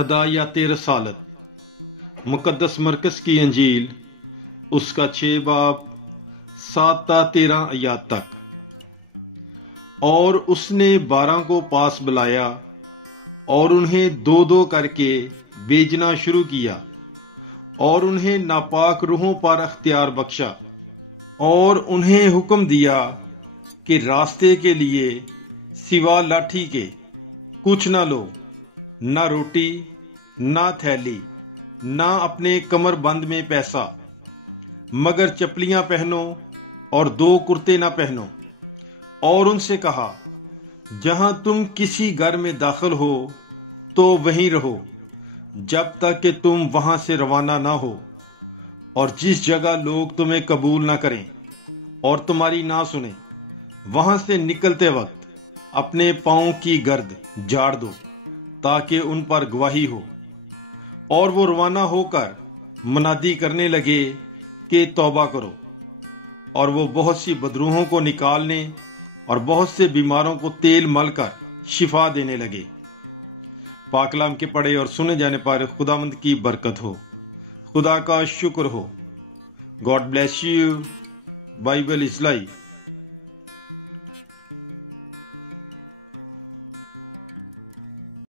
हदायत रसालत मुकद्दस मरकज़ की अंजील उसका 6 बाब 7 ता 13 आयत तक। और उसने 12 को पास बुलाया और उन्हें दो दो करके भेजना शुरू किया और उन्हें नापाक रूहों पर अख्तियार बख्शा और उन्हें हुक्म दिया कि रास्ते के लिए सिवा लाठी के कुछ न लो, ना रोटी, ना थैली, ना अपने कमरबंद में पैसा, मगर चपलियां पहनो और 2 कुर्ते ना पहनो। और उनसे कहा, जहां तुम किसी घर में दाखिल हो तो वहीं रहो जब तक कि तुम वहां से रवाना ना हो। और जिस जगह लोग तुम्हें कबूल ना करें और तुम्हारी ना सुने, वहां से निकलते वक्त अपने पांव की गर्द झाड़ दो ताकि उन पर गवाही हो। और वो रवाना होकर मुनादी करने लगे कि तौबा करो। और वो बहुत सी बदरूहों को निकालने और बहुत से बीमारों को तेल मलकर शिफा देने लगे। पाकलाम के पढ़े और सुने जाने पर खुदावंद की बरकत हो। खुदा का शुक्र हो। God bless you. Bible is life.